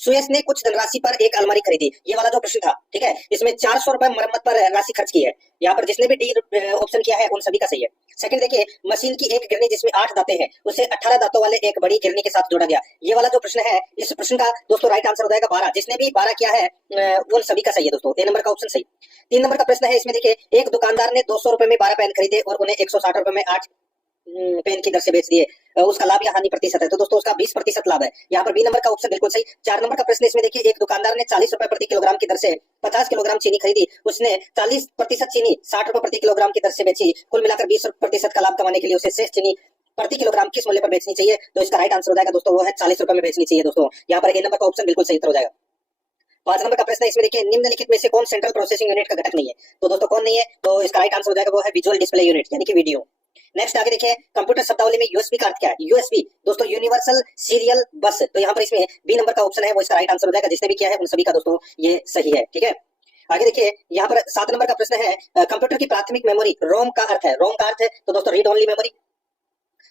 सुयस ने कुछ धनराशि पर एक अलमारी खरीदी। ये वाला जो प्रश्न था, ठीक है, इसमें 400 रुपए मरम्मत पर राशि खर्च की है। यहाँ पर जिसने भी डी ऑप्शन किया है उन सभी का सही है। सेकंड देखिए, मशीन की एक गिरनी जिसमें 8 दांतें हैं उसे 18 दांतों वाले एक बड़ी गिरनी के साथ जोड़ा गया। ये वाला जो प्रश्न है, इस प्रश्न का दोस्तों राइट आंसर हो जाएगा 12। जिसने भी 12 किया है उन सभी का सही है दोस्तों। ए नंबर का ऑप्शन सही। 3 नंबर का प्रश्न है, इसमें देखिए, एक दुकानदार ने 200 रुपए में 12 पेन खरीदे और उन्हें 160 रुपए में 8 पेन की दर से बेच दिए। उसका लाभ या हानि प्रतिशत है, तो दोस्तों उसका 20% लाभ है। यहाँ पर बी नंबर का ऑप्शन बिल्कुल सही। 4 नंबर का प्रश्न इसमें देखिए, एक दुकानदार ने 40 रुपए प्रति किलोग्राम की दर से 50 किलोग्राम चीनी खरीदी। उसने 40% चीनी 60 रुपए प्रति किलोग्राम की दर से बेची। कुल मिलाकर 20% का लाभ कमाने के लिए उसे शेष चीनी प्रति किलोग्राम किस मूल्य पर बेचनी चाहिए? तो इसका राइट आंसर हो जाएगा दोस्तों, वो है 40 रुपए में बेचनी चाहिए दोस्तों। यहाँ पर ए नंबर का ऑप्शन बिल्कुल सही उत्तर हो जाएगा। 5 नंबर का प्रश्न है, इसमें देखिए, निम्नलिखित में से कौन सेंट्रल प्रोसेसिंग यूनिट का घटक नहीं है? तो दोस्तों कौन नहीं है? तो इसका राइट आंसर हो जाएगा, वो है विजुअल डिस्प्ले यूनिट यानी कि वीडियो। नेक्स्ट आगे देखिए, कंप्यूटर शब्दावली में यूएसबी का अर्थ क्या है? यूएसबी दोस्तों यूनिवर्सल सीरियल बस। तो यहाँ पर इसमें बी नंबर का ऑप्शन है, वो इसका राइट आंसर हो जाएगा। जिसने भी किया है उन सभी का दोस्तों ये सही है, ठीक है। आगे देखिए, यहाँ पर 7 नंबर का प्रश्न है, कंप्यूटर की प्राथमिक मेमोरी रोम का अर्थ है। रोम का अर्थ है तो दोस्तों रीड ओनली मेमोरी।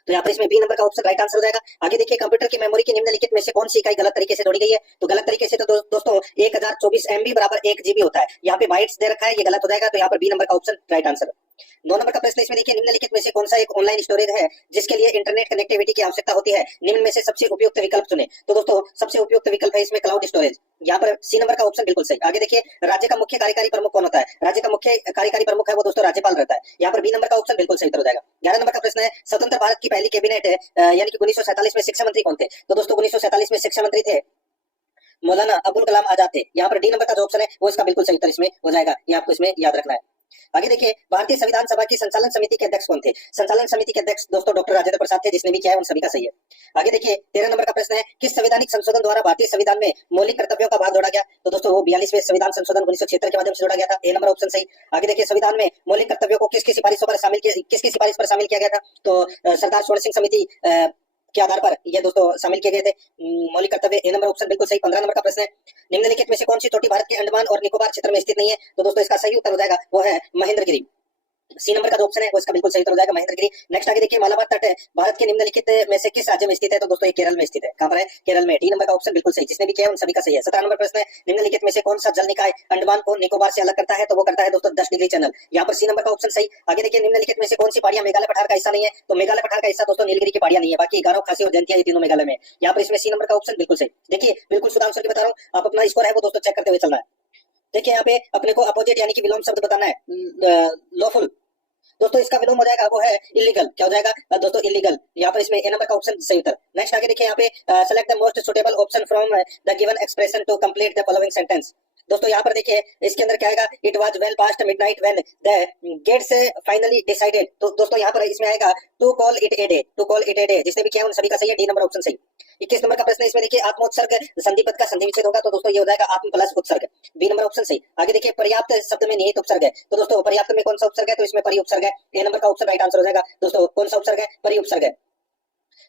तो यहाँ पर इसमें बी नंबर का ऑप्शन राइट आंसर हो जाएगा। आगे देखिए, कंप्यूटर की मेमोरी की निम्नलिखित में से कौन सी इकाई गलत तरीके से जोड़ी गई है? तो गलत तरीके से तो दोस्तों 1024 MB बराबर 1 GB होता है। यहाँ पे बाइट्स दे रखा है, ये गलत हो जाएगा। तो यहाँ पर बी नंबर का ऑप्शन राइट आंसर। 9 नंबर का प्रश्न इसमें देखिए, निम्नलिखित में से कौन सा एक ऑनलाइन स्टोरेज है जिसके लिए इंटरनेट कनेक्टिविटी की आवश्यकता होती है? निम्न में से सबसे उपयुक्त विकल्प चुने। तो दोस्तों सबसे उपयुक्त विकल्प है इसमें क्लाउड स्टोरेज। यहाँ पर सी नंबर का ऑप्शन बिल्कुल सही। आगे देखिए, राज्य का मुख्य कार्यकारी प्रमुख कौन होता है? राज्य का मुख्य कार्यकारी प्रमुख है वो दोस्तों राज्यपाल रहता है। यहाँ पर बी नंबर का ऑप्शन बिल्कुल सही उत्तर हो जाएगा। 11 नंबर का प्रश्न है, स्वतंत्र भारत की पहली कैबिनेट यानी कि 1947 में शिक्षा मंत्री कौन थे? तो दोस्तों 1947 में शिक्षा मंत्री थे मौलाना अबुल कलाम आजाद थे। यहाँ पर डी नंबर का जो ऑप्शन है वो इसका बिल्कुल सही उत्तर इसमें हो जाएगा। ये आपको इसमें याद रखना है। आगे देखिए, भारतीय संविधान सभा की संचालन समिति के अध्यक्ष कौन थे? संचालन समिति के अध्यक्ष दोस्तों डॉक्टर राजेंद्र प्रसाद थे। जिसने भी किया है उन सभी का सही है। आगे देखिए, 13 नंबर का प्रश्न है, किस संवैधानिक संशोधन द्वारा भारतीय संविधान में मौलिक कर्तव्यों का भाग जोड़ा गया? तो दोस्तों वो 42वें संविधान संशोधन 1976 के माध्यम से जोड़ा गया था। ए नंबर ऑप्शन सही। आगे देखिए, संविधान में मौलिक कर्तव्यों को किसकी सिफारिश पर शामिल किया गया था? तो सरदार स्वर्ण सिंह समिति के आधार पर ये दोस्तों शामिल किए गए थे मौलिक कर्तव्य। ए नंबर ऑप्शन बिल्कुल सही। 15 नंबर का प्रश्न है, निम्नलिखित में से कौन सी चोटी भारत के अंडमान और निकोबार क्षेत्र में स्थित नहीं है? तो दोस्तों इसका सही उत्तर हो जाएगा, वो है महेंद्रगिरी। सी नंबर का जो ऑप्शन है वो इसका बिल्कुल सही उत्तर हो जाएगा, महेंद्रगिरी। नेक्स्ट आगे देखिए, मालाबार तट भारत के निम्नलिखित में से किस राज्य में स्थित है? तो दोस्तों ये केरल में स्थित है। कहां पर है? केरल में। डी नंबर का ऑप्शन बिल्कुल सही। जिसने भी किया है उन सभी का सही है। 17 नंबर प्रश्न है, निम्नलिखित में से कौन सा जल निकाय अंडमान को निकोबार से अलग करता है? तो वो करता है दोस्तों 10 डिग्री चैनल। यहाँ पर सी नंबर का ऑप्शन सही। आगे देखिए, निम्नलिखित में से कौन सी पहाड़ियां मेघालय पठार का हिस्सा नहीं है? तो मेघालय पठार का हिस्सा दोस्तों नीलगिरी की पहाड़ियां नहीं है, बाकी गारो, खासी और जयंतिया ये तीनों मेघालय में। यहाँ पर इसमें सी नंबर का ऑप्शन बिल्कुल सही। देखिए बिल्कुल सुधांशु की बता रहा हूँ, आप अपना स्कोर है वो दोस्तों चेक करते हुए चलना है। देखिए यहाँ पे अपने को अपोजिट यानी कि विलोम शब्द बताना है। लॉफुल दोस्तों इसका विलोम हो जाएगा, वो है इलीगल। क्या हो जाएगा दोस्तों? इलीगल। यहाँ पर इसमें ए नंबर का ऑप्शन सही उत्तर। नेक्स्ट आगे देखिए, यहाँ पे select the most suitable option from the given expression to complete the following sentence. दोस्तों यहाँ पर देखिए, इसके अंदर क्या आएगा? It was well past midnight when the gates finally decided. तो दोस्तों यहाँ पर इसमें आएगा to call it a day. To call it a day. जिसने भी किया उन सभी का सही है। डी नंबर ऑप्शन सही। 21 नंबर का प्रश्न है, इसमें देखिए, आत्मोत्सर्ग संधि पद का संधि विच्छेद होगा। तो दोस्तों ये हो जाएगा आत्म प्लस उत्सर्ग। बी नंबर ऑप्शन सही। आगे देखिए, पर्याप्त शब्द में निहित उपसर्ग है। तो दोस्तों पर्याप्त में कौन सा उपसर्ग है? तो इसमें परि उपसर्ग है। ए नंबर का ऑप्शन राइट आंसर हो जाएगा दोस्तों। कौन सा उपसर्ग है? परि उपसर्ग है।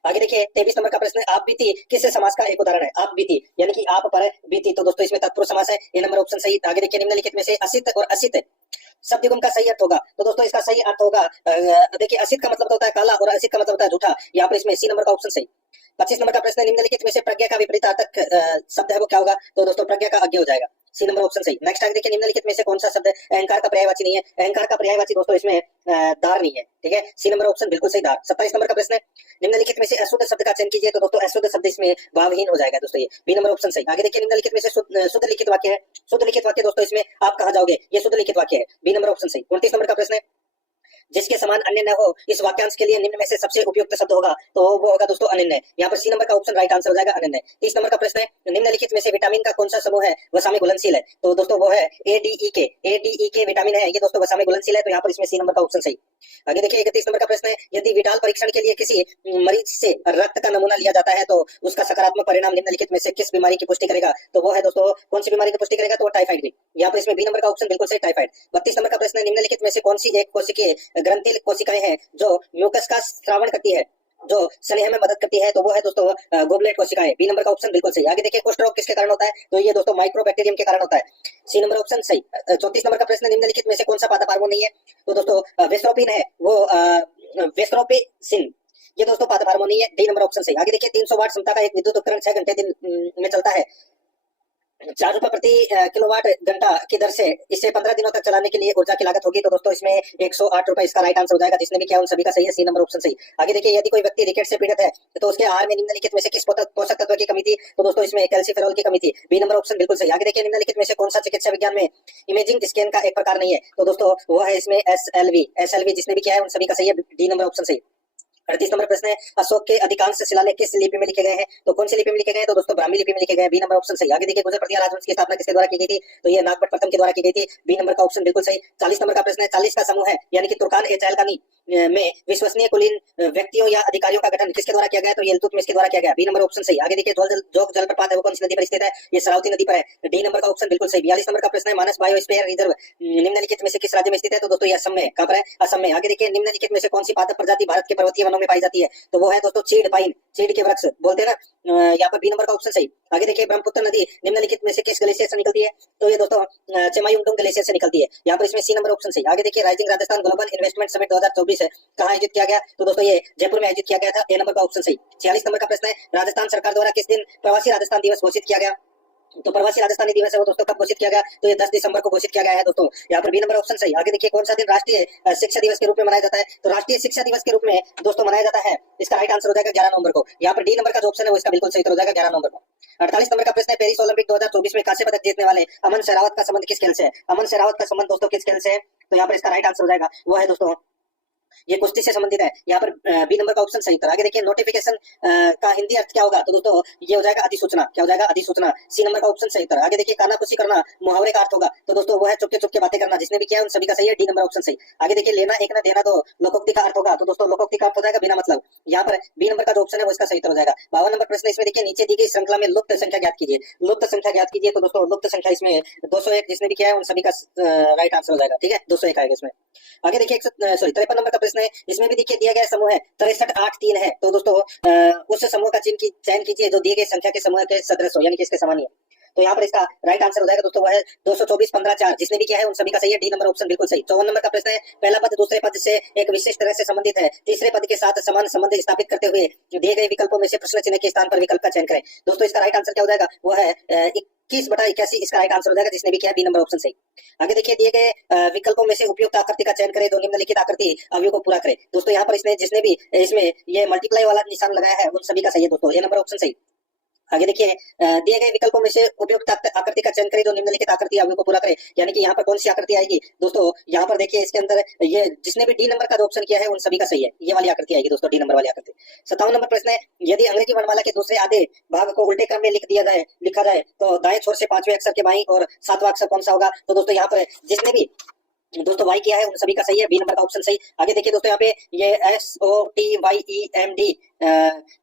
आगे देखिए, 23 नंबर का प्रश्न है, आप बीती किस समास का एक उदाहरण है? आप बीती यानी कि आप पर बीती। तो दोस्तों इसमें तत्पुरुष समास है। ए नंबर ऑप्शन सही। आगे देखिए, निम्नलिखित में से असित और असित शब्द युग्म का सही अर्थ होगा। तो दोस्तों इसका सही अर्थ होगा, देखिए असित का मतलब होता है काला और असित का मतलब होता है झूठा। यहाँ पर इसमें सी नंबर का ऑप्शन सही। 25 नंबर का प्रश्न है, निम्नलिखित में से प्रज्ञा का विपरीतार्थक शब्द है वो क्या होगा? तो दोस्तों प्रज्ञा का अज्ञ हो जाएगा। सी नंबर ऑप्शन सही। नेक्स्ट आगे देखिए, निम्नलिखित में से कौन सा शब्द अहंकार का पर्यायवाची नहीं है? अहंकार का पर्यायवाची दोस्तों इसमें दार नहीं है, ठीक है। सी नंबर ऑप्शन बिल्कुल सही, दार। 27 नंबर का प्रश्न है, निम्नलिखित में से अशुद्ध शब्द का चयन कीजिए। तो दोस्तों अशुद्ध शब्द इसमें भावहीन हो जाएगा दोस्तों, ये बी नंबर ऑप्शन सही। आगे देखिए, निम्नलिखित में से शुद्ध लिखित वाक्य है। शुद्ध लिखित वाक्य दोस्तों इसमें आप कहां जाओगे? ये शुद्ध लिखित वाक्य है। बी नंबर ऑप्शन सही। 29 नंबर का प्रश्न है, जिसके समान अन्य न हो इस वाक्यांश के लिए निम्न में से सबसे उपयुक्त शब्द होगा। तो वो होगा दोस्तों अनन्य। यहाँ पर सी नंबर का ऑप्शन राइट आंसर हो जाएगा, अनन्य। 30 नंबर का प्रश्न है, निम्नलिखित में से विटामिन का कौन सा समूह है वसा में घुलनशील है? तो दोस्तों वो है ADE के विटामिन है, ये दोस्तों वसा में घुलनशील है। तो यहाँ पर इसमें सी नंबर का ऑप्शन सही। आगे देखिए, 31 नंबर का प्रश्न है, यदि विटाल परीक्षण के लिए किसी मरीज से रक्त का नमूना लिया जाता है तो उसका सकारात्मक परिणाम निम्नलिखित में से किस बीमारी की पुष्टि करेगा? तो वो है दोस्तों कौन सी बीमारी की पुष्टि करेगा? तो टाइफाइड की। यहाँ पर इसमें बी नंबर का ऑप्शन बिल्कुल सही, टाइफाइड। 32 नंबर का प्रश्न है, निम्नलिखित में से कौन सी एक कोशिकीय ग्रंथि कोशिकाएं हैं जो म्यूकस का श्रावण करती है, जो स्नेह में मदद करती है? तो वो है दोस्तों गोबलेट कोशिकाएं। बी नंबर का ऑप्शन बिल्कुल सही। आगे देखिए, कुष्ठ रोग किसके कारण होता है? तो ये दोस्तों माइक्रोबैक्टीरियम के कारण होता है। सी नंबर ऑप्शन सही। 34 नंबर का प्रश्न, निम्नलिखित में से कौन सा पादप हार्मोन नहीं है? तो दोस्तों वेस्ट्रोपिन है, वो वेस्ट्रोपिसिन, ये दोस्तों पादप हार्मोन नहीं है। डी नंबर ऑप्शन सही। आगे देखिए, 300 वाट क्षमता का एक विद्युत उपकरण 6 घंटे दिन में चलता है ₹4 प्रति किलोवाट घंटा की दर से इसे 15 दिनों तक चलाने के लिए ऊर्जा की लागत होगी। तो दोस्तों इसमें ₹108 इसका राइट आंसर हो जाएगा। जिसने भी किया उन सभी का सही है, सी नंबर ऑप्शन सही। आगे देखिए, यदि कोई व्यक्ति रिकेट से पीड़ित है तो उसके आहार में निम्नलिखित में से किस पोषक तत्व की कमी थी? तो दोस्तों इसमें कैल्सीफेरॉल की कमी थी। बी नंबर ऑप्शन बिल्कुल सही। आगे देखिए, निम्नलिखित में से कौन सा चिकित्सा विज्ञान में इमेजिंग स्कैन का एक प्रकार नहीं है? तो दोस्तों वो है इसमें एसएलवी। जिसने भी किया है उन सभी का सही है, डी नंबर ऑप्शन सही। 38 नंबर प्रश्न है, अशोक के अधिकांश शिलालेख किस लिपि में लिखे गए हैं? तो कौन सी लिपि में लिखे गए हैं? तो दोस्तों ब्राह्मी लिपि में लिखे गए हैं, बी नंबर ऑप्शन सही। आगे देखिए, गुर्जर प्रतिहार राजवंश की स्थापना किसके द्वारा की गई थी? तो ये नागभट्ट प्रथम के द्वारा की गई थी, बी नंबर का ऑप्शन बिल्कुल सही। 40 नंबर का प्रश्न है, 40 का समूह है यानी कि तुर्कान ए चहलकानी में विश्वसनीय कुलीन व्यक्तियों या अधिकारियों का गठन किसके द्वारा किया गया? तो ये इल्तुतमिश के द्वारा किया गया, बी नंबर ऑप्शन सही। आगे देखिए, जोग जलप्रपात है वो कौन सी नदी पर स्थित है? ये शरावती नदी पर है, डी नंबर का ऑप्शन बिल्कुल सही। 42 नंबर का प्रश्न है, मानस बायोस्फीयर रिजर्व निम्नलिखित में से किस राज्य में स्थित है? तो दोस्तों ये असम में। कहां पर है? असम में। आगे देखिए, निम्नलिखित में से कौन सी पादप प्रजाति भारत के पर्वतीय वनों में पाई जाती है? तो वो है दोस्तों चीड़ पाइन, चीड़ के वृक्ष बोलते हैं ना, यहाँ पर बी नंबर का ऑप्शन सही। आगे देखिए, ब्रह्मपुत्र नदी निम्नलिखित में से किस ग्लेशियर से निकलती है? तो ये दोस्तों चेमायुंगडुंग ग्लेशियर से निकलती है, यहाँ पर इसमें सी नंबर ऑप्शन सही। आगे देखिए, rising Rajasthan global investment summit 2024 है कहाँ आयोजित किया गया? तो दोस्तों ये जयपुर में आयोजित किया गया था, ए नंबर का ऑप्शन सही। 46 नंबर का प्रश्न है, राजस्थान सरकार द्वारा किस दिन प्रवासी राजस्थान दिवस घोषित किया गया? तो प्रवासी राजस्थानी दिवस है वो दोस्तों कब घोषित किया गया? तो ये 10 दिसंबर को घोषित किया गया है दोस्तों, यहाँ पर बी नंबर ऑप्शन सही। आगे देखिए, कौन सा दिन राष्ट्रीय शिक्षा दिवस के रूप में मनाया जाता है? तो राष्ट्रीय शिक्षा दिवस के रूप में दोस्तों मनाया जाता है, इसका राइट आंसर हो जाएगा 11 नवंबर को। यहाँ पर डी नंबर का जो ऑप्शन है वो इसका बिल्कुल सही हो जाएगा, 11 नवंबर को। 48 नंबर का प्रश्न है, पेरिस ओलंपिक 2024 में कांस्य पदक जीतने वाले अमन शेरावत का संबंध किस खेल से है? अमन शेरावत का संबंध दोस्तों किस खेल से है? तो यहाँ पर इसका राइट आंसर हो जाएगा वो है दोस्तों, ये कुश्ती से संबंधित है, यहाँ पर बी नंबर का ऑप्शन सही था। आगे देखिए, नोटिफिकेशन का हिंदी अर्थ क्या होगा? तो दोस्तों ये हो जाएगा अधिसूचना। क्या हो जाएगा? अधिसूचना, सी नंबर का ऑप्शन सही था। आगे देखिए, कानाफूसी करना मुहावरे का अर्थ होगा, तो दोस्तों वो है चुपके चुपके बातें करना। जिसने भी किया उन सभी का सही है, डी नंबर ऑप्शन सही। आगे देखिए, लेना एक ना देना दो लोकोक्ति का अर्थ होगा, तो दोस्तों लोकोक्ति का अर्थ हो जाएगा बिना मतलब, यहाँ पर बी नंबर का जो ऑप्शन है वो इसका सही हो जाएगा। 52 नंबर प्रश्न, इसमें देखिए, नीचे दी गई श्रृंखला में लुप्त संख्या ज्ञात कीजिए। लुप्त संख्या ज्ञात कीजिए, तो दोस्तों लुप्त संख्या इसमें 201, जिसने भी किया है उन सभी का राइट आंसर हो जाएगा, ठीक है, 201 आएगा इसमें। आगे देखिए, 53 नंबर का प्रश्न है, इसमें भी देखिए दिया गया समूह है 6383 है, तो दोस्तों उस समूह का चयन कीजिए जो दिए गए संख्या के समूह के सदृश हो, यानी कि इसके समान ही है। तो यहाँ पर इसका राइट आंसर हो जाएगा दोस्तों वह है 224 15 4, जिसने भी किया है उन सभी का सही है, डी नंबर ऑप्शन बिल्कुल सही। 54 नंबर का प्रश्न है, पहला पद दूसरे पद से एक विशेष तरह से संबंधित है, तीसरे पद के साथ समान संबंध स्थापित करते हुए दिए गए विकल्पों में से प्रश्न चिन्ह के स्थान पर विकल्प का चयन करें। दोस्तों इसका राइट आंसर क्या हो जाएगा? वो है 21/81, इसका राइट आंसर हो जाएगा, जिसने भी किया बी नंबर ऑप्शन सही। आगे देखिए, दिए गए विकल्पों में से उपयुक्त आकृति का चयन करें जो निम्नलिखित आकृति अवयव को पूरा करे। दोस्तों यहाँ पर इसने जिसने भी इसमें ये मल्टीप्लाई वाला निशान लगाया है उन सभी का सही है दोस्तों, ए नंबर ऑप्शन सही। आगे देखिए, दिए गए विकल्पों में से उपयुक्त आकृति का चयन करें जो निम्नलिखित आकृति अवयव को पूरा करे, यानी कि यहाँ पर कौन सी आकृति आएगी? दोस्तों यहाँ पर देखिए, इसके अंदर ये जिसने भी डी नंबर का ऑप्शन किया है उन सभी का सही है, ये वाली आकृति आएगी दोस्तों, डी नंबर वाली आकृति। 57 नंबर प्रश्न है, यदि अंग्रेजी वर्णमाला के दूसरे आधे भाग को उल्टे क्रम में लिखा जाए तो दाएं छोर से 5वें अक्षर के बाईं और 7वां अक्षर कौन सा होगा? तो दोस्तों यहाँ पर जिसने भी दोस्तों वाई किया है उन सभी का सही है, बी नंबर का ऑप्शन सही। आगे देखिए दोस्तों, यहाँ पे ये SOTYEMD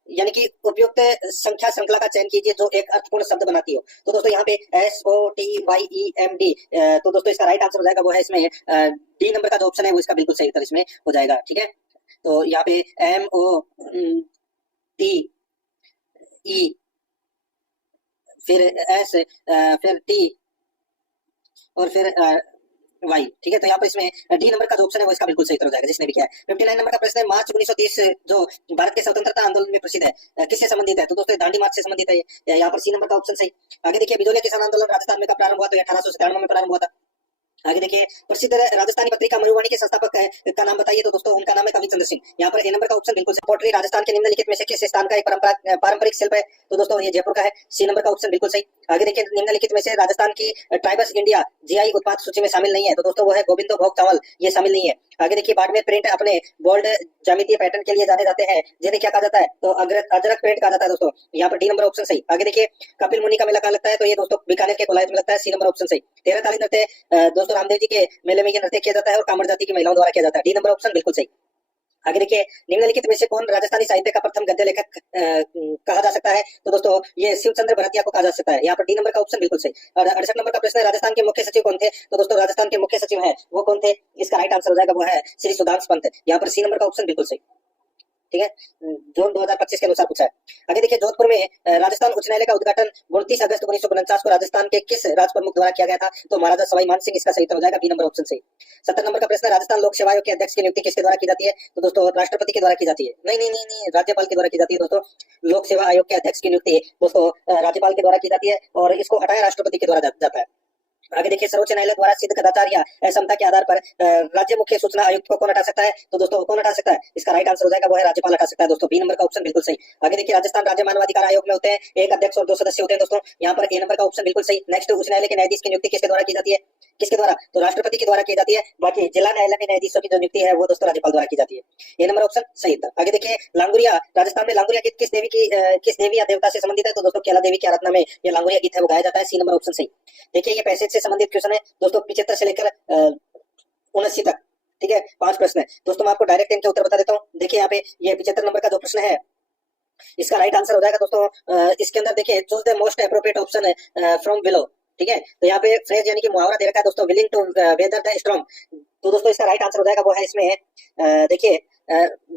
यानी कि उपयुक्त संख्या श्रृंखला का चयन कीजिए जो एक अर्थपूर्ण शब्द बनाती हो। तो दोस्तों यहाँ पे SOTYEMD, तो दोस्तों इसका राइट आंसर हो जाएगा वो है इसमें डी नंबर का जो ऑप्शन है वो इसका बिल्कुल सही उत्तर इसमें हो जाएगा, ठीक है। तो यहाँ पे MOTE फिर S फिर T और फिर वाई, ठीक है। तो यहाँ पर इसमें डी नंबर का जो ऑप्शन है वो इसका बिल्कुल सही हो जाएगा, जिसने भी किया है। 59 नंबर का प्रश्न है, मार्च 1930 जो भारत के स्वतंत्रता आंदोलन में प्रसिद्ध है किससे संबंधित है? तो दोस्तों दांडी मार्च से संबंधित है, यहाँ पर सी नंबर का ऑप्शन सही। आगे देखिए, बिजोलिया किसान आंदोलन राजस्थान में कब प्रारंभ हुआ? तो 1897 में प्रारंभ हुआ था। आगे देखिए, प्रसिद्ध राजस्थानी पत्रिका मरुवाणी के संस्थापक का नाम बताइए? तो दोस्तों उनका नाम है कवि चंद्र सिंह, यहाँ पर ए नंबर का ऑप्शन बिल्कुल सही। पोट्री राजस्थान के निम्नलिखित में से किस स्थान का एक पारंपरिक शिल्प है? तो दोस्तों ये जयपुर का है, सी नंबर का ऑप्शन बिल्कुल सही। आगे देखिए, निम्नलिखित में से राजस्थान की ट्राइबल्स इंडिया जीआई उत्पाद सूची में शामिल नहीं है, तो दोस्तों वो है गोविंदो भोग चावल, ये शामिल नहीं है। आगे देखिए, बाड़मेर प्रिंट अपने बोल्ड ज्यामितीय पैटर्न के लिए जाने जाते हैं जिन्हें क्या कहा जाता है? तो अजरक प्रिंट कहा जाता है दोस्तों, यहाँ पर डी नंबर ऑप्शन सही। आगे देखिए, कपिल मुनि का मेला कहाँ लगता है? तो ये दोस्तों बीकानेर के कोलायत में लगता है, सी नंबर ऑप्शन सही। 13 ताली नृत्य दोस्तों रामदेव जी के मेले में ये नृत्य किया जाता है और कामड़ जाति की महिलाओं द्वारा किया जाता है, डी नंबर ऑप्शन बिल्कुल सही। आगे देखिए, निम्नलिखित में से कौन राजस्थानी साहित्य का प्रथम गद्य लेखक कहा जा सकता है? तो दोस्तों ये शिवचंद्र भरतिया को कहा जा सकता है, यहाँ पर डी नंबर का ऑप्शन बिल्कुल सही। और 68 नंबर का प्रश्न है, राजस्थान के मुख्य सचिव कौन थे? तो दोस्तों राजस्थान के मुख्य सचिव है वो कौन थे? इसका राइट आंसर हो जाएगा वो है श्री सुधांशु पंत, यहाँ पर सी नंबर का ऑप्शन बिल्कुल सही। ठीक है, जून 2025 के अनुसार पूछा है। आगे देखिए, जोधपुर में राजस्थान उच्च न्यायालय का उद्घाटन 29 अगस्त 1949 को राजस्थान के किस राज प्रमुख द्वारा किया गया था? तो महाराजा सवाई मान सिंह, इसका सही उत्तर हो जाएगा बी नंबर ऑप्शन सही। 70 नंबर का प्रश्न है, राजस्थान लोक सेवा आयोग के अध्यक्ष की नियुक्ति किसके द्वारा की जाती है? तो दोस्तों राष्ट्रपति के द्वारा की जाती है। नहीं नहीं नहीं नहीं, राज्यपाल के द्वारा की जाती है दोस्तों। लोक सेवा आयोग के अध्यक्ष की नियुक्ति दोस्तों राज्यपाल के द्वारा की जाती है और इसको हटाया राष्ट्रपति के द्वारा जाता है। आगे देखिए, सर्वोच्च न्यायालय द्वारा सिद्ध कदाचार या असमता के आधार पर राज्य मुख्य सूचना आयुक्त को कौन हटा सकता है? तो दोस्तों कौन हटा सकता है? इसका राइट आंसर हो जाएगा वो है राज्यपाल हटा सकता है दोस्तों। बी नंबर का ऑप्शन बिल्कुल सही। आगे देखिए, राजस्थान राज्य मानवाधिकार आयोग में होते हैं एक अध्यक्ष और 2 सदस्य होते हैं दोस्तों। यहाँ पर ए नंबर का ऑप्शन बिल्कुल सही। नेक्स्ट, उच्च न्यायालय के न्यायाधीश की नियुक्ति किसके द्वारा की जाती है? किसके द्वारा? तो राष्ट्रपति के द्वारा की जाती है। बाकी जिला न्यायालय में न्यायाधीशों की जो नियुक्ति है वो दोस्तों राज्यपाल द्वारा की जाती है। ये नंबर ऑप्शन सही था। आगे देखिए, लांगुरिया, राजस्थान में लांगुरिया गीत किस देवी या देवता से संबंधित है? तो दोस्तों केला देवी की आराधना में ये लांगुरिया गीत है वो गाया जाता है। सी नंबर ऑप्शन सही। देखिए, ये पैसेज से संबंधित क्वेश्चन है दोस्तों, 75 से लेकर 79 तक। ठीक है, 5 प्रश्न है दोस्तों। मैं आपको डायरेक्ट इनके उत्तर बता देता हूँ। देखिए यहाँ पे ये 75 नंबर का जो प्रश्न है इसका राइट आंसर हो जाएगा दोस्तों। इसके अंदर देखिए, choose the most appropriate option from below. ठीक है, तो यहाँ पे फ्रेज यानी कि मुहावरा दे रखा है दोस्तों, willing to weather the storm. तो दोस्तों इसका राइट आंसर हो जाएगा वो है इसमें देखिए,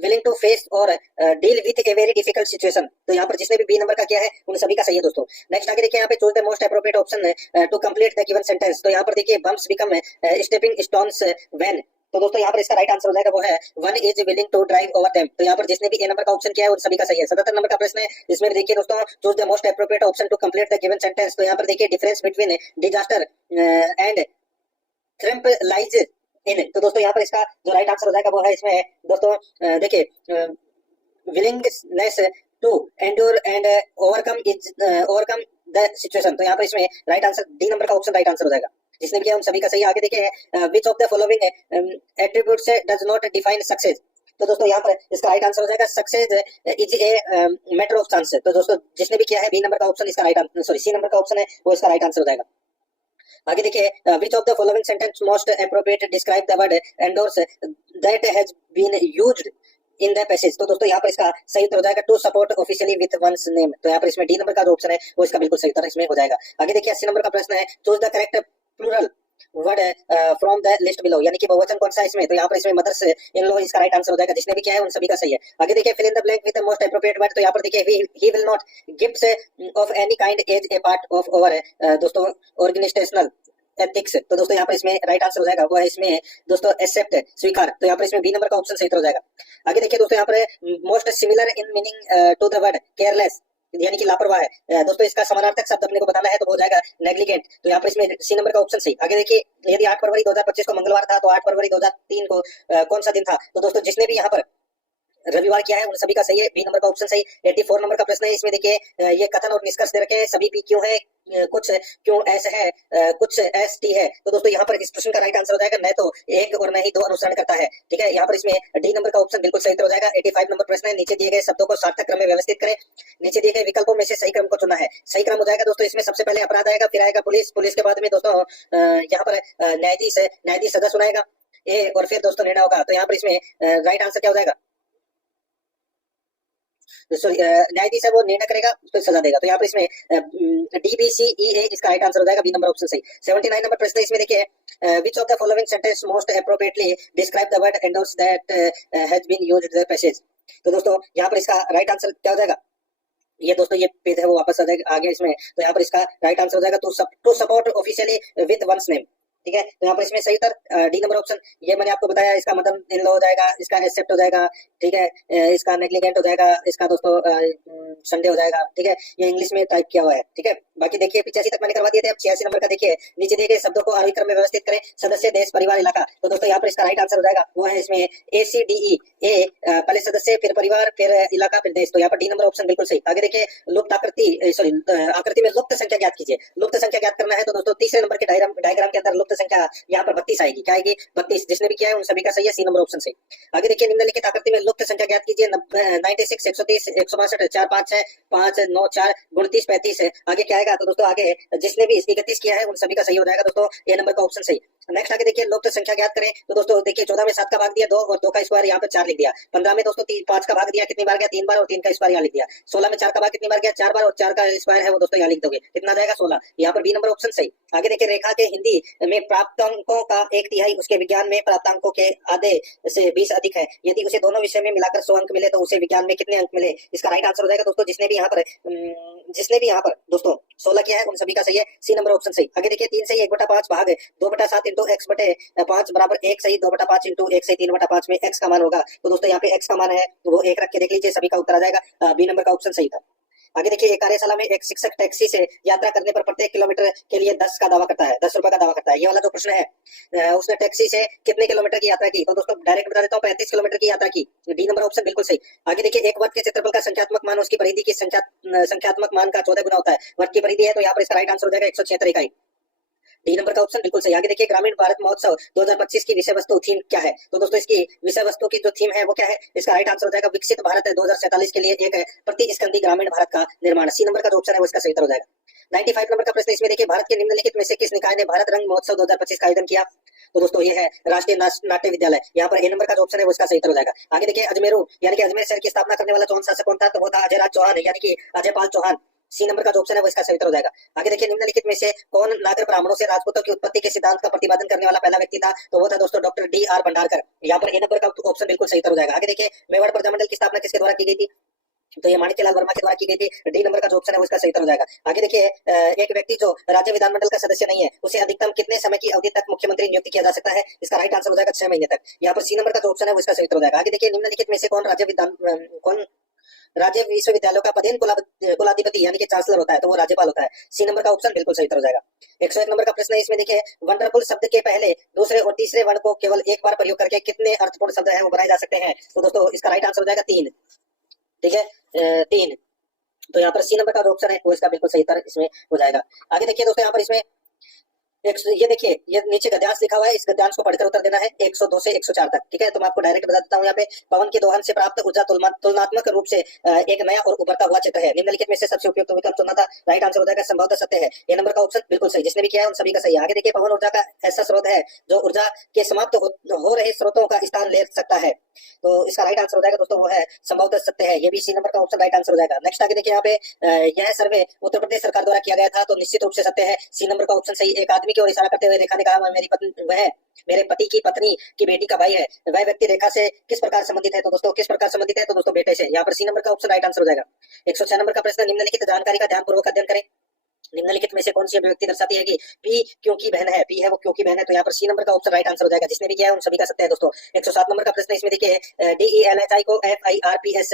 विलिंग टू फेस और deal with a very difficult situation. तो यहाँ पर जिसने भी बी नंबर का किया है उन सभी का सही है दोस्तों। नेक्स्ट आगे देखिए, यहाँ पे choose the most appropriate option to complete the given sentence. तो यहाँ पर देखिए, bumps become stepping stones when. तो दोस्तों यहाँ पर इसका राइट आंसर हो जाएगा वो है one is willing to drive over them. तो यहाँ पर जिसने भी ए नंबर का ऑप्शन किया है उन सभी का सही है। 77 नंबर का प्रश्न है, इसमें भी देखिए दोस्तों, choose the most appropriate option to complete the given sentence. तो यहाँ पर देखिए, difference between disaster and triumph lies in. तो दोस्तों यहाँ पर इसका जो राइट आंसर हो जाएगा वो है इसमें दोस्तों देखिए, willingness to endure and overcome the situation. तो यहाँ पर इसमें राइट आंसर डी नंबर का ऑप्शन राइट आंसर हो जाएगा। जिसने भी किया उन सभी का सही। आगे देखिए, which of the following attributes does not define success. तो दोस्तों यहाँ पर इसका राइट आंसर हो जाएगा success is a matter of chance. तो दोस्तों जिसने भी किया है बी नंबर का ऑप्शन इसका right answer, sorry C number का ऑप्शन है वो इसका राइट आंसर हो जाएगा। आगे देखिए, which of the following sentence most appropriate describe the word endorse that has been used in the passage। तो दोस्तों यहाँ पर इसका सही उत्तर हो जाएगा to support officially with one's name. तो यहाँ पर इसमें डी नंबर का जो ऑप्शन है वो इसका बिल्कुल सही उत्तर इसमें हो जाएगा। आगे देखिए, 80 नंबर का प्रश्न है, choose the correct plural word from the list below. यानी कि बहुवचन कौन सा है इसमें? तो यहाँ पर इसमें मदर्स इन लॉ इसका राइट आंसर हो जाएगा। जिसने भी किया है उन सभी का सही है। आगे देखिए, fill in the blank with the most appropriate word. तो यहाँ पर देखिए, he will not gifts of any kind as a part of our दोस्तों ऑर्गेनाइजेशनल एथिक्स। तो दोस्तों यहाँ पर इसमें राइट आंसर हो जाएगा वो है इसमें दोस्तों एक्सेप्ट, स्वीकार। तो यहाँ पर इसमें बी नंबर का ऑप्शन सही हो जाएगा। आगे देखिए दोस्तों, यहाँ पर most similar in meaning to the word careless यानी कि लापरवाह है दोस्तों, इसका समानार्थक शब्द अपने को बताना है तो हो जाएगा नेग्लिजेंट। तो यहाँ पर इसमें सी नंबर का ऑप्शन सही। आगे देखिए, यदि 8 फरवरी 2025 को मंगलवार था तो 8 फरवरी 2003 को कौन सा दिन था? तो दोस्तों जिसने भी यहाँ पर रविवार किया है उन सभी का सही है। बी नंबर का ऑप्शन सही। 84 नंबर का प्रश्न है, इसमें देखिए, ये कथन और निष्कर्ष दे रखे हैं, सभी पी क्यों है, कुछ क्यों एस है, कुछ एस टी है। तो दोस्तों यहाँ पर इस प्रश्न का राइट आंसर हो जाएगा न तो एक और न ही दो अनुसरण करता है। ठीक है, यहाँ पर इसमें डी नंबर का ऑप्शन बिल्कुल सही हो जाएगा। 85 नंबर प्रश्न है, नीचे दिए गए शब्दों को सार्थक क्रम में व्यवस्थित करें। नीचे दिए गए विकल्पों में से सही क्रम को चुना है। सही क्रम हो जाएगा दोस्तों, इसमें सबसे पहले अपराध आएगा, फिर आएगा पुलिस, पुलिस के बाद में दोस्तों यहाँ पर न्यायाधीश है, न्यायाधीश सजा सुनाएगा ए, और फिर दोस्तों निर्णय होगा। तो यहाँ पर इसमें राइट आंसर क्या हो जाएगा? न्यायाधीश है वो निर्णय करेगा, उसको सजा देगा। तो यहाँ पर इसमें DBCEA इसका राइट आंसर हो जाएगा, बी नंबर ऑप्शन सही। 79 नंबर प्रश्न इसमें देखिए, which of the following sentence most appropriately describe the word endorse that has been used in the passage। तो दोस्तों यहाँ पर इसका राइट आंसर क्या हो जाएगा? ये दोस्तों ये पेज है वो वापस आ जाएगा आगे इसमें। तो यहाँ पर इसका राइट आंसर हो जाएगा to support officially with one's name. ठीक है, तो यहाँ पर इसमें सही उत्तर डी नंबर ऑप्शन, ये मैंने आपको बताया, इसका मतलब इन लो हो जाएगा, इसका एक्सेप्ट हो जाएगा। ठीक है, इसका नेग्लिजेंट हो जाएगा, इसका दोस्तों संडे हो जाएगा। ठीक है, ये इंग्लिश में टाइप किया हुआ है। ठीक है, बाकी देखिए 85 तक मैंने करवा दिए थे। अब 86 नंबर का देखिए, नीचे दिए गए शब्दों को आरोही क्रम में व्यवस्थित करें, सदस्य, देश, परिवार, इलाका। तो दोस्तों यहाँ पर इसका राइट आंसर हो जाएगा वो है इसमें ACDE, ए पहले सदस्य, फिर परिवार, फिर इलाका, फिर देश। तो यहाँ पर डी नंबर ऑप्शन बिल्कुल सही। आगे देखिए, लुप्त आकृति, सॉरी आकृति में लुप्त संख्या ज्ञात कीजिए। लुप्त संख्या ज्ञात करना है तो दोस्तों तीसरे नंबर के डायग्राम के अंदर लुप्त संख्या यहाँ पर 32 आएगी। क्या आएगी? 32। जिसने भी किया है उन सभी का सही है, सी नंबर ऑप्शन सही। आगे देखिए, निम्नलिखित आकृति में लुप्त संख्या ज्ञात कीजिए। 96, 130, 162, 4, 5, 6, 5, 9, 4, 29, 35 है। आगे क्या आएगा? जाएगा तो दोस्तों आगे जिसने भी 31 किया है उन सभी का सही हो जाएगा दोस्तों, ए नंबर का ऑप्शन सही। नेक्स्ट आगे देखिए लोग संख्या ज्ञात करें तो दोस्तों देखिए 14 में 7 का भाग दिया 2 और 2 का स्क्वायर यहाँ पे 4 लिख दिया। 15 में दोस्तों 5 का भाग दिया कितनी बार गया 3 बार और 3 का स्क्वायर यहाँ लिख दिया। 16 में 4 का भाग कितनी बार गया 4 बार और 4 का स्क्वायर है वो दोस्तों यहाँ लिख दोगे, कितना जाएगा 16। यहाँ पर बी नंबर ऑप्शन सही। आगे देखिए रेखा के हिंदी में प्राप्तांकों का 1/3 उसके विज्ञान में प्राप्तांकों के आधे से 20 अधिक है, यदि उसे दोनों विषय में मिलाकर 100 अंक मिले तो उसे विज्ञान में कितने अंक मिले। इसका राइट आंसर हो जाएगा दोस्तों जिसने भी यहाँ पर दोस्तों 16 किया है उन सभी का सही है, सी नंबर ऑप्शन सही। आगे देखिए 3 सही 1/5 भाग 2/7 इंटू एक्स बटे 5 बराबर 1 सही 2/5 इंटू 1 सही 3/5 में एक्स का मान होगा तो दोस्तों यहाँ पे एक्स का मान है तो वो 1 रख के देख लीजिए, सभी का उत्तर आ जाएगा, बी नंबर का ऑप्शन सही था। आगे देखिए एक कार्यशाला में एक शिक्षक टैक्सी से यात्रा करने पर प्रत्येक किलोमीटर के लिए 10 का दावा करता है, 10 रुपए का दावा करता है। ये वाला जो प्रश्न है उसने टैक्सी से कितने किलोमीटर की यात्रा की तो दोस्तों डायरेक्ट बता देता हूँ 35 किलोमीटर की यात्रा की, डी नंबर ऑप्शन बिल्कुल सही। आगे देखिए एक वर्ग के क्षेत्रफल का संख्यात्मक मान उसकी परिधि की संख्यात्मक मान का 14 गुना होता है, वर्ग की परिधि है तो यहाँ पर इसका राइट आंसर हो जाएगा 176 इकाई, डी नंबर का ऑप्शन बिल्कुल सही। आगे देखिए ग्रामीण भारत महोत्सव 2025 की विषय वस्तु थीम क्या है तो दोस्तों इसकी विषय वस्तु की जो थीम है वो क्या है, इसका राइट आंसर हो जाएगा विकसित भारत 2047 के लिए एक प्रतिस्कंदी ग्रामीण भारत का निर्माण, सी नंबर का जो ऑप्शन है वो इसका सही उत्तर हो जाएगा। 95 नंबर का प्रश्न इसमें देखिए भारत के निम्नलिखित में से किस निकाय ने भारत रंग महोत्सव 2025 का आयोजन किया तो दोस्तों ये है राष्ट्रीय नाट्य विद्यालय, यहाँ पर ए नंबर का जो ऑप्शन है वो इसका सही उत्तर हो जाएगा। आगे देखिए अजमेरू यानी कि अजमेर शहर की स्थापना करने वाला कौन शासक कौन था तो वो था अजय राज चौहान यानी कि अजय पाल चौहान, सी नंबर का जो ऑप्शन है वो इसका सही उत्तर हो जाएगा। आगे देखिए निम्नलिखित में से कौन नागर ब्राह्मणों से राजपूतों की उत्पत्ति के सिद्धांत का प्रतिपादन करने वाला पहला व्यक्ति था तो वो था दोस्तों डॉक्टर D.R. भंडारकर, यहाँ पर ए नंबर का ऑप्शन बिल्कुल सही उत्तर हो जाएगा। आगे देखिए मेवाड़ प्रजामंडल की स्थापना किसके द्वारा की गई थी तो ये माणिक्यलाल वर्मा के द्वारा की गई थी, डी नंबर का जो ऑप्शन है वो इसका सही उत्तर हो जाएगा। आगे देखिए एक व्यक्ति जो राज्य विधानमंडल का सदस्य नहीं है उसे अधिकतम कितने समय की अवधि तक मुख्यमंत्री नियुक्त किया जा सकता है, इसका राइट आंसर हो जाएगा 6 महीने तक, यहाँ पर सी नंबर का जो ऑप्शन है वो इसका सही उत्तर हो जाएगा। आगे देखिए निम्नलिखित में से कौन राज्य विश्वविद्यालयों का पदेन कुलाधिपति यानी कि चांसलर होता है तो वो राज्यपाल होता है, सी नंबर का ऑप्शन बिल्कुल सही उत्तर हो जाएगा। 101 नंबर का प्रश्न है इसमें देखिए वंडरफुल शब्द के पहले दूसरे और तीसरे वर्ण को केवल एक बार प्रयोग करके कितने अर्थपूर्ण शब्द है वो बनाए जा सकते हैं तो दोस्तों इसका राइट आंसर हो जाएगा 3, ठीक है 3, तो यहाँ पर सी नंबर का जो ऑप्शन है वो इसका बिल्कुल सही उत्तर इसमें हो जाएगा। आगे देखिए दोस्तों यहाँ पर इसमें ये देखिए ये नीचे गद्यांश लिखा हुआ है, इस गद्यांश को पढ़कर उत्तर देना है 102 से 104 तक, ठीक है। तो मैं आपको डायरेक्ट बता देता हूँ यहाँ पे पवन के दोहन से प्राप्त ऊर्जा तुलनात्मक रूप से एक नया और उभरता हुआ चित्र है, निम्नलिखित में से सबसे उपयुक्त विकल्प चुनना था, राइट आंसर हो जाएगा संभवतः सत्य है, ये नंबर का ऑप्शन बिल्कुल सही, जिसने भी किया है उन सभी का सही है। आगे देखिए पवन ऊर्जा का ऐसा स्रोत है जो ऊर्जा के समाप्त हो रहे स्रोतों का स्थान ले सकता है, तो इसका राइट आंसर हो जाएगा दोस्तों वो है संभवतः सत्य है, ये भी सी नंबर का ऑप्शन राइट आंसर हो जाएगा। नेक्स्ट आगे देखिए यहाँ पे यह सर्वे उत्तर प्रदेश सरकार द्वारा किया गया था तो निश्चित रूप से सत्य है, सी नंबर का ऑप्शन सही। एक आदमी की ओर इशारा करते हुए रेखा ने कहा वह मेरे पति की पत्नी की बेटी का भाई है, वह व्यक्ति रेखा से किस प्रकार संबंधित है तो दोस्तों किस प्रकार संबंधित है तो दोस्तों बेटे से, यहाँ पर सी नंबर का ऑप्शन राइट आंसर हो जाएगा। 106 नंबर का प्रश्न निम्नलिखित जानकारी का ध्यानपूर्वक अध्ययन करें, निम्नलिखित में से कौन सी अभिव्यक्ति दर्शाती है कि पी क्योंकि बहन है, पी है वो क्योंकि बहन है, तो यहाँ पर सी नंबर का ऑप्शन राइट आंसर हो जाएगा, जिसने भी किया है उन सभी का सत्य है दोस्तों। 107 नंबर का प्रश्न इसमें देखिए DELHI को FIRPS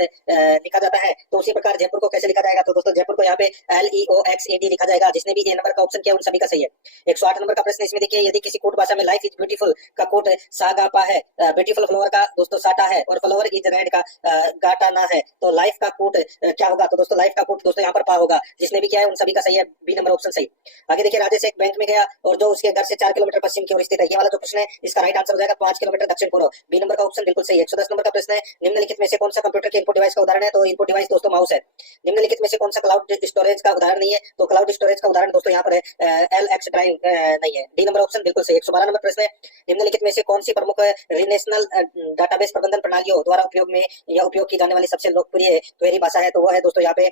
लिखा जाता है तो उसी प्रकार जयपुर को कैसे लिखा जाएगा तो दोस्तों जयपुर को यहाँ पे LEOXAD लिखा जाएगा, जिसने भी ए नंबर का ऑप्शन किया उन सभी का सही है। 108 नंबर का प्रश्न इसमें देखिए यदि किसी कोट भाषा में लाइफ इज ब्यूटीफुल का कोट सागापा है, ब्यूटीफुल फ्लावर का दोस्तों साटा है और फ्लावर इज रेड का गाटाना है, तो लाइफ का कोट क्या होगा तो दोस्तों लाइफ का कोट दोस्तों यहाँ पर पा होगा, जिसने भी किया है उन सभी का सही है, बी नंबर ऑप्शन सही। आगे देखिए राजेश एक बैंक में गया और जो उसके घर से 4 किलोमीटर पश्चिम की ओर स्थित है, ये वाला जो प्रश्न है इसका राइट आंसर हो जाएगा 5 किलोमीटर दक्षिण पूर्व, बी नंबर का ऑप्शन बिल्कुल सही है। 110 नंबर का प्रश्न है निम्नलिखित में से कौन सा कंप्यूटर के इनपुट डिवाइस का उदाहरण है तो इनपुट डिवाइस दोस्तों माउस है। निम्नलिखित में से कौन सा क्लाउड स्टोरेज का उदाहरण नहीं है तो क्लाउड स्टोरेज का उदाहरण दोस्तों यहाँ पर LX ड्राइव नहीं है, डी नंबर ऑप्शन बिल्कुल सही। 112 नंबर प्रश्न है निम्नलिखित में से कौन सी प्रमुख रिलेशनल डाटाबेस प्रबंधन प्रणालियों द्वारा उपयोग में या उपयोग की जाने वाली सबसे लोकप्रिय क्वेरी भाषा है तो वो है दोस्तों यहाँ पे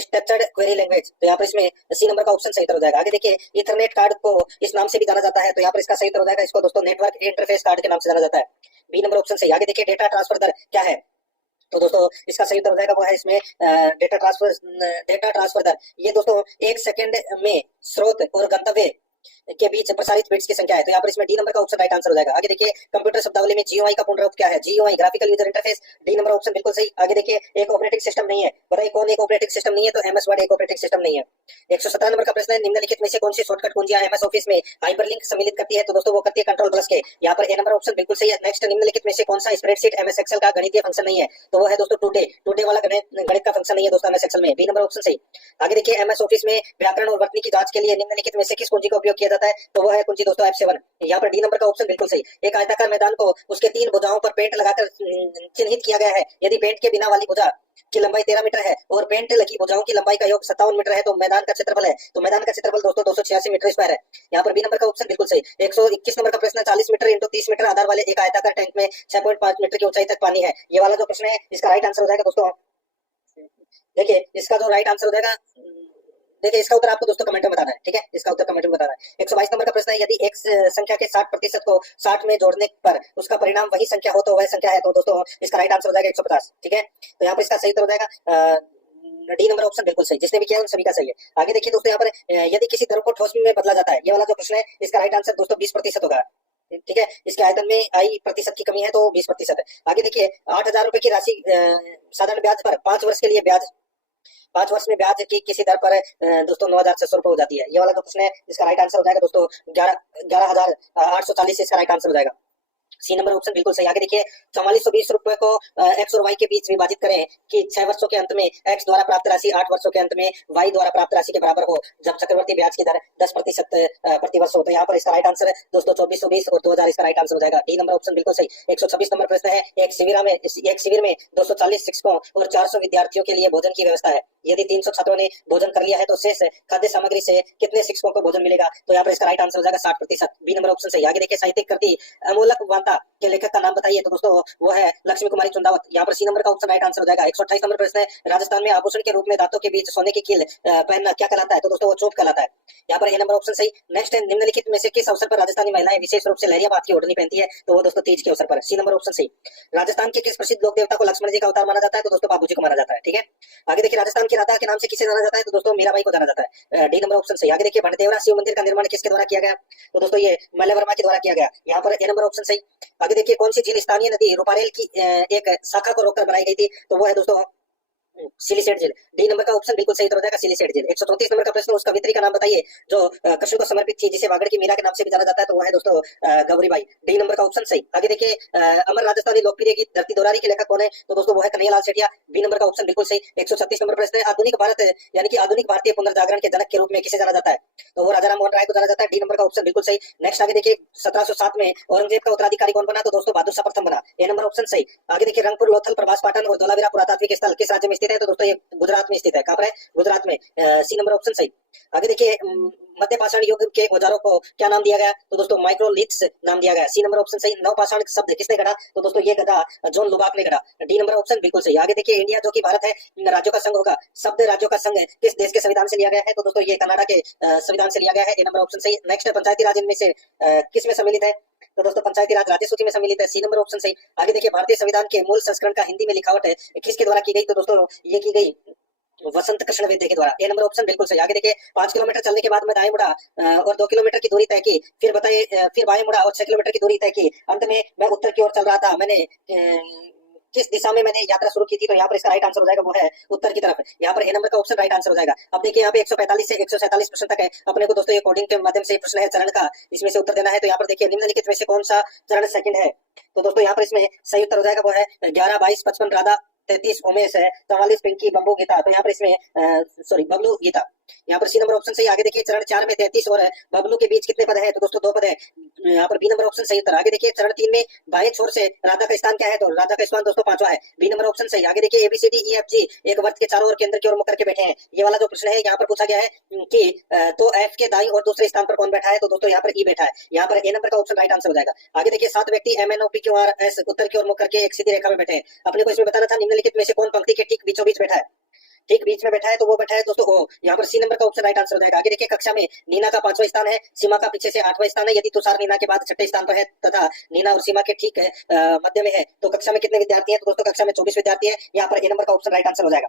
स्ट्रक्चर्ड क्वेरी लैंग्वेज, तो यहाँ पर इसमें सी नंबर का ऑप्शन सही उत्तर हो जाएगा। आगे देखिए इथरनेट कार्ड को इस नाम से भी जाना जाता है तो यहाँ पर इसका सही उत्तर हो जाएगा, इसको दोस्तों नेटवर्क इंटरफेस कार्ड के नाम से जाना जाता है, बी नंबर ऑप्शन सही। आगे देखिए डेटा ट्रांसफर दर क्या है तो दोस्तों इसका सही उत्तर हो जाएगा वो है इसमें डेटा ट्रांसफर दर, ये दोस्तों 1 सेकंड में स्रोत और गंतव्य के बीच प्रसारित बिट्स की संख्या है, तो यहाँ पर इसमें डी नंबर का ऑप्शन राइट आंसर हो जाएगा। आगे देखिए कंप्यूटर शब्दावली में GUI का पूर्ण रूप क्या है, GUI graphical user interface, D number option बिल्कुल सही। आगे देखिए एक ऑपरेटिंग सिस्टम नहीं है, बताइए कौन एक ऑपरेटिंग सिस्टम नहीं है तो MS वर्ड एक ऑपरेटिंग सिस्टम नहीं है। 117 नंबर का प्रश्न है निम्नलिखित में से कौन सी शॉर्टकट कुंजियां MS ऑफिस में हाइपरलिंक सम्मिलित करती है तो दोस्तों वो करती है कंट्रोल प्लस के, यहाँ पर ए नंबर ऑप्शन बिल्कुल सही है। नेक्स्ट निम्नलिखित में से कौन सा स्प्रेडशीट MS एक्सेल का गणितीय फंक्शन नहीं है तो वो है दोस्तों टुडे वाला गणित का फंक्शन नहीं है दोस्तों MS एक्सेल में, बी नंबर ऑप्शन सही। आगे देखिए MS ऑफिस में व्याकरण और वर्तनी की जांच के लिए निम्नलिखित में से किस कुंजी का उपयोग किया जाता है तो वो है कुंजी दोस्तों F7, यहाँ पर डी नंबर का ऑप्शन बिल्कुल सही। एक आयताकार मैदान को उसके 3 भुजाओं पर पेंट लगाकर चिन्हित किया गया है, यदि पेंट के बिना वाली भुजा की लंबाई 13 मीटर है और पेंट लगी भुजाओं की लंबाई का योग 57 मीटर है, तो मैदान का क्षेत्रफल है, तो मैदान का क्षेत्रफल दोस्तों 286 मीटर स्क्वायर है। यहाँ पर बी नंबर का ऑप्शन बिल्कुल सही। 121 नंबर का प्रश्न है, 40 मीटर इंटू 30 मीटर आधार वाले एक आयताकार टैंक में 6.5 मीटर की ऊंचाई तक पानी है। ये वाला जो प्रश्न है इसका राइट आंसर हो जाएगा दोस्तों, देखिए इसका जो राइट आंसर हो जाएगा, देखिए इसका उत्तर आपको दोस्तों कमेंट में बताना है, ठीक है, इसका उत्तर कमेंट में बताना है। 122 नंबर का प्रश्न है, यदि एक संख्या के 60% को 60 में जोड़ने पर उसका परिणाम वही संख्या हो तो वह संख्या है, तो दोस्तों इसका राइट आंसर हो जाएगा 150, ठीक है। तो यहाँ पर इसका सही उत्तर हो जाएगा डी नंबर ऑप्शन बिल्कुल सही, जिसने भी किया उन सभी का सही है। आगे देखिए दोस्तों, यहाँ पर यदि किसी द्रव को ठोस में बदला जाता है, ये वाला जो प्रश्न है इसका राइट आंसर दोस्तों 20% होगा, ठीक है। इसके आयतन में आई प्रतिशत की कमी है तो 20% है। आगे देखिए 8,000 रुपए की राशि साधारण ब्याज पर 5 वर्ष के लिए ब्याज, 5 वर्ष में ब्याज की किसी दर पर दोस्तों 9,600 रुपए हो जाती है। ये वाला जो प्रश्न है इसका राइट आंसर हो जाएगा दोस्तों 11,840 इसका राइट आंसर हो जाएगा, सी नंबर ऑप्शन बिल्कुल सही। आगे देखिए 4420 रुपए को एक्स और वाई के बीच विभाजित करें कि 6 वर्षों के अंत में एक्स द्वारा प्राप्त राशि 8 वर्षों के अंत में वाई द्वारा प्राप्त राशि के बराबर हो, जब चक्रवर्ती ब्याज की दर 10% प्रति वर्ष हो। तो यहाँ पर इसका राइट आंसर दोस्तों 2420 और 2000 इसका राइट आंसर हो जाएगा, डी नंबर ऑप्शन बिल्कुल सही। 126 नंबर प्रश्न है, एक शिविर में 240 शिक्षकों और 400 विद्यार्थियों के लिए भोजन की व्यवस्था है। यदि 300 छात्रों ने भोजन कर लिया है तो शेष खाद्य सामग्री से कितने शिक्षकों को भोजन मिलेगा, तो यहाँ पर इसका राइट आंसर हो जाएगा 60%, बी नंबर ऑप्शन सही। आगे देखिए साहित्यिक कृति अमूलक वार्ता के लेखक का नाम बताइए, तो दोस्तों वो है लक्ष्मी कुमारी चुंदावत। यहाँ पर सी नंबर का ऑप्शन राइट आंसर हो जाएगा। 128 नंबर प्रश्न है, राजस्थान में आभूषण के रूप में दांतों के बीच सोने की कील पहनना क्या कहलाता है, तो दोस्तों वो चोट कहलाता है। यहाँ पर ए नंबर ऑप्शन सही। नेक्स्ट है, निम्नलिखित में से किस अवसर पर राजस्थानी महिलाएं विशेष रूप से लहरिया बात की ओढ़नी पहनती है, तो वो दोस्तों तीज के अवसर पर, सी नंबर ऑप्शन सही। राजस्थान के किस प्रसिद्ध लोक देवता को लक्ष्मण जी का अवतार माना जाता है, तो दोस्तों बाबू जी को माना जाता है, ठीक है। आगे देखिए राजस्थान की राधा के नाम से किसे जाना जाता है, तो दोस्तों मीराबाई को जाना जाता है, डी नंबर ऑप्शन सही। आगे देखिए भटदेवरा शिव मंदिर का निर्माण किसके द्वारा किया गया, तो दोस्तों ये मल्ल वर्मा के द्वारा किया गया, यहाँ पर ए नंबर ऑप्शन सही। आगे देखिए कौन सी झील स्थानीय नदी रूपारेल की एक शाखा को रोककर बनाई गई थी, तो वो है दोस्तों सिलिसेट झील, डी नंबर का ऑप्शन बिल्कुल सही हो जाएगा, सिलिसेट झील। 134 नंबर का प्रश्न, उस कवित्री का नाम बताइए जो कृष्ण को समर्पित थी, जिसे वागड़ की मीरा के नाम से भी जाना जाता है, तो वह है दोस्तों गौरीबाई, डी नंबर का ऑप्शन सही। आगे देखिए अमर राजस्थानी लोकप्रिय गीत धरती दोरारी के लेखक कौन है, तो दोस्तों वो है कन्हैयालाल सेठिया, बी नंबर का ऑप्शन बिल्कुल सही। 136 नंबर प्रश्न है, आधुनिक भारत यानी कि आधुनिक भारतीय पुनर्जागरण के जनक के रूप में किसे जाना जाता है, तो वो राजा राम मोहन राय को जाना जाता है, डी नंबर का ऑप्शन बिल्कुल सही। नेक्स्ट आगे देखिए 1707 में औरंगजेब का उत्तराधिकारी कौन बना, तो दोस्तों बहादुर शाह प्रथम बना, ए नंबर ऑप्शन सही। आगे देखिए रंगपुर, लोथल, प्रभास पाटन और धौलावीरा पुरातात्विक स्थल किस राज्य में स्थित है, तो दोस्तों ये गुजरात में स्थित है, कहाँ पर है, गुजरात में, सी नंबर ऑप्शन सही। आगे देखिए मध्य पाषाण युग के औजारों को क्या नाम दिया गया, तो दोस्तों माइक्रोलिथ्स नाम दिया गया, सी नंबर ऑप्शन सही। नव पाषाण शब्द किसने गढ़ा, तो दोस्तों ये गधा जॉन लुबाक ने गढ़ा, डी नंबर ऑप्शन बिल्कुल सही। आगे देखिए इंडिया जो कि भारत है राज्यों का संघ होगा, शब्द राज्यों का संघ किस देश के संविधान से लिया गया है, तो दोस्तों ये कनाडा के संविधान से लिया गया है, ए नंबर ऑप्शन सही। नेक्स्ट पंचायती राज इनमें से किस में सम्मिलित है, तो दोस्तों पंचायती राज राज्य सूची में सम्मिलित है, सी नंबर ऑप्शन सही। आगे देखिए भारतीय संविधान के मूल संस्करण का हिंदी में लिखावट है किसके द्वारा की गई, तो दोस्तों ये की गई वसंत कृष्ण वैद्य के द्वारा, ए नंबर ऑप्शन बिल्कुल सही। आगे देखिए 5 किलोमीटर चलने के बाद मैं दाएं मुड़ा और 2 किलोमीटर की दूरी तय की, फिर बताइए फिर बाएं मुड़ा और 6 किलोमीटर की दूरी तय की, अंत में मैं उत्तर की ओर चल रहा था, मैंने किस दिशा में मैंने यात्रा शुरू की थी, तो यहाँ पर इसका राइट आंसर हो जाएगा वो है उत्तर की तरफ, यहाँ पर ए नंबर का ऑप्शन राइट आंसर हो जाएगा। अब देखिए यहाँ पे 145 से 147 प्रश्न तक है, अपने को दोस्तों ये कोडिंग के माध्यम से प्रश्न है चरण का, इसमें से उत्तर देना है। तो यहाँ पर देखिए निम्नलिखित में से कौन सा चरण सेकंड है, तो दोस्तों यहाँ पर इसमें सही उत्तर हो जाएगा वो है 11, 22, 55 राधा, 33 उमेश है, 44 पिंकी, बब्बू गीता, तो यहाँ पर इसमें सॉरी बबलू गीता, यहाँ पर सी नंबर ऑप्शन सही। आगे देखिए चरण 4 में 33 और बबलू के बीच कितने पद है, तो दोस्तों 2 पद है, यहाँ पर बी नंबर ऑप्शन सही उत्तर। आगे देखिए चरण 3 में बाएं छोर से राधा का स्थान क्या है, तो राधा का स्थान दोस्तों 5वां है, बी नंबर ऑप्शन सही। आगे देखिए ABCDEFG एक वर्त के चारों ओर केंद्र की ओर मुख करके बैठे हैं, ये वाला जो प्रश्न है यहाँ पर पूछा गया है कि तो F के दाईं और दूसरे स्थान पर कौन बैठा है, तो दोस्तों यहाँ पर E बैठा है, यहाँ पर ए नंबर का ऑप्शन राइट आंसर हो जाएगा। आगे देखिए 7 व्यक्ति MNOPQRS उत्तर की ओर मुख करके एक सीधी रेखा में बैठे हैं, अपने को इसमें बताना था निम्नलिखित में से कौन पंक्ति के ठीक बीचों बीच बैठा है, ठीक बीच में बैठा है, तो वो बैठा है दोस्तों ओ, यहाँ पर सी नंबर का ऑप्शन राइट आंसर हो जाएगा। आगे देखिए कक्षा में नीना का 5वां स्थान है, सीमा का पीछे से 8वां स्थान है, यदि तुषार नीना के बाद 6ठे स्थान पर है तथा नीना और सीमा के ठीक मध्य में है, तो कक्षा में कितने विद्यार्थी हैं, तो दोस्तों कक्षा में 24 विद्यार्थी है, यहाँ पर ए नंबर का ऑप्शन राइट आंसर हो जाएगा।